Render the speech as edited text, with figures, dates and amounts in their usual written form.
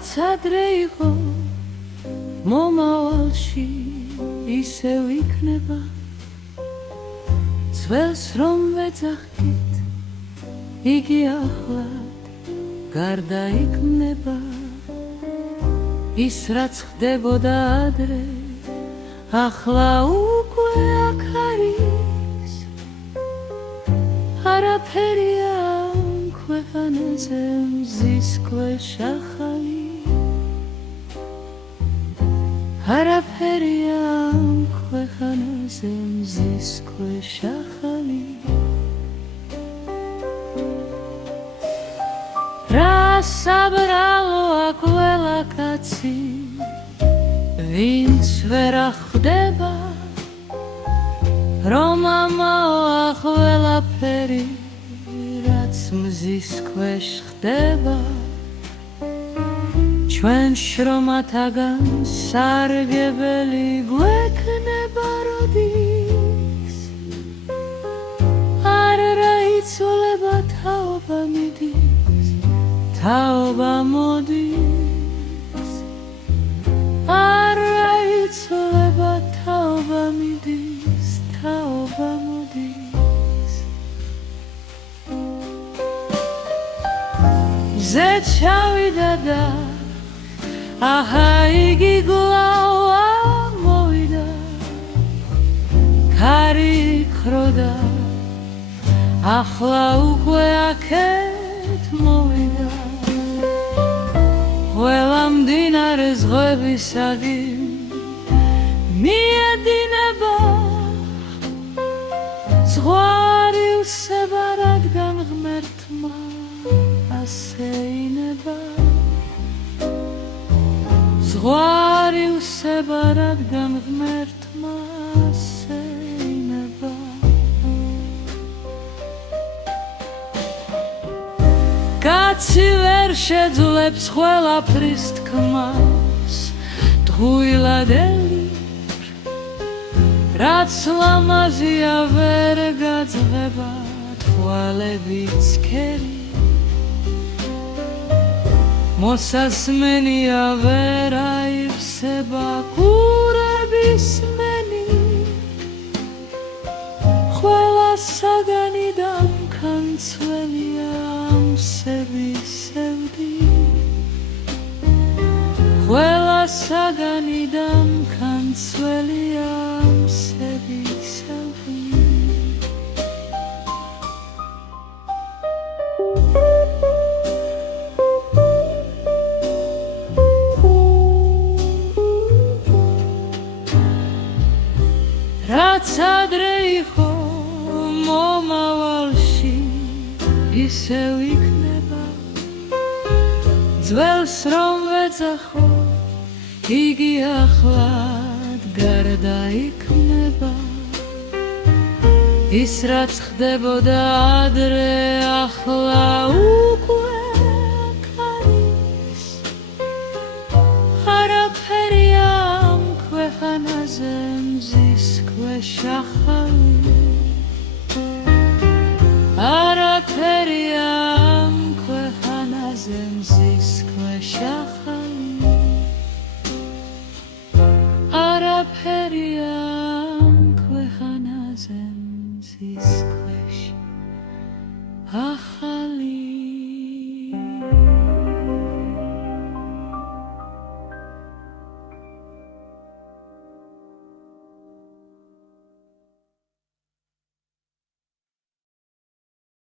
რაც ადრე იყო მომავალში ისევ იქნება ძველს რომ ვეძახით იგი ახლად გარდა იქნება ის რაც ხდებოდა ადრე ახლა უკვე აქ არის არაფერია ქვეყანაზე მზის ქვეშ ახალი არაფერია ქვეყანაზე მზის ქვეშ ახალი რა საბრალოა ყველა კაცი ვინც ვერ ხვდება რომ ამაოა ყველაფერი რაც მზის ქვეშ ხდება ჩვენ შრომათაგან სარგებელი გვექნება როდის არ რაიცოლება თაობა მიდის თაობა მოდის არ რაიცოლება თაობა მიდის თაობა მოდის მზე ჩავიდა და აჰა იგი გლავა მოვიდა ქარი იქროდა ახლა უკვე აქეთ მოვიდა ყველა მდინარე ზღვებისაგი მიედინება ზღვარი უსება რადგან ღმერთმა ასე ინება ზღვარი უსება რადგან ღმერთმა ასე ინება კაცი ვერ შეძლებს ყველაფრის თქმას ტყუილად ელირ რაც ლამაზია ვერ გაძღება თვალები ცქერი მოსასმენია ვერ აივსება კურების მენი ყველა საგანი დამქანცველია ამსებისევდი ყველა საგანი დამქანცველია ამსებისევდი რაც ადრე იყო მომავალში ისევ იქნება ძველს რომ ვეძახო იგი ახლად გარდა იქნება ის რაც ხდებოდა ადრე ახლა უკვე აქ არის არაფერია ამ ქვეყანაზე მზის ქვეშ ახალი არაფერია ამ ქვეყანაზე მზის ქვეშ ახალი არაფერია ამ ქვეყანაზე მზის